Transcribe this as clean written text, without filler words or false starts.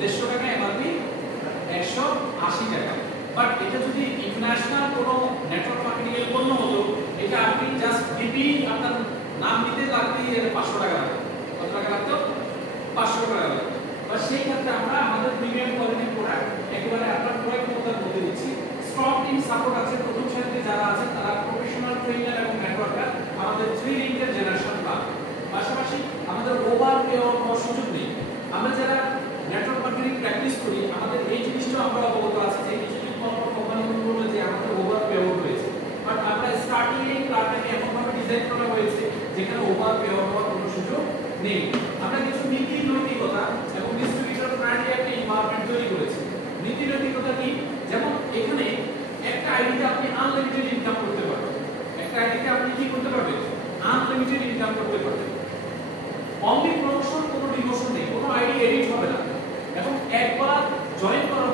150 টাকা, এমআরপি 180 টাকা। বাট এটা যদি ইন্টারন্যাশনাল কোনো নেটওয়ার্ক মার্কেটিং এর পণ্য হতো, এটা আপনি জাস্ট বিপি আপনার নাম দিতে লাগতেই 500 টাকা লাগতো। কত টাকা লাগতো? 500 টাকা লাগতো। বা সেই ক্ষেত্রে আমরা আমাদের প্রিমিয়াম কোয়ালিটির প্রোডাক্ট একেবারে আপনার ক্রয় ক্ষমতার মধ্যে দিচ্ছি। স্টক টিম সাপোর্ট আছে, প্রথম শ্রেণীতে যারা আছেন তারা প্রফেশনাল ট্রেনার এবং নেটওয়ার্কার, আমাদের 3 লিংকের জেনারেশন প্ল্যান। পাশাপাশি আমাদের ওভার পে হওয়ার সুযোগ নেই। আমরা যারা নেটওয়ার্ক মার্কেটিং প্র্যাকটিস করি আমাদের এই জিনিসটা আমরা অবগত আছে যে কিছু কোম্পানিগুলো বলে যে আমাদের ওভার পে হয়েছে। বাট আমরা স্টার্টিং এই প্ল্যানটাকে এমনভাবে ডিজাইন করা হয়েছে যেখানে ওভার পে হওয়ার কোনো সুযোগ নেই। আমরা কিছু নীতি নৈতিকতা এবং ডিস্ট্রিবিউটর ফ্রেন্ডলি একটা এনভায়রনমেন্ট তৈরি করেছি। নীতি নৈতিকতা কি? যেমন এখানে একটা আইডিতে আপনি আনলিমিটেড ইনকাম করতে পারবেন। একটা আইডিতে আপনি কি করতে পারবেন? আনলিমিটেড ইনকাম করতে পারবেন। অনলি প্রমোশন, কোনো ডিমোশন নেই, কোনো আইডি এডিট হবে না। এবং একবার জয়েন করার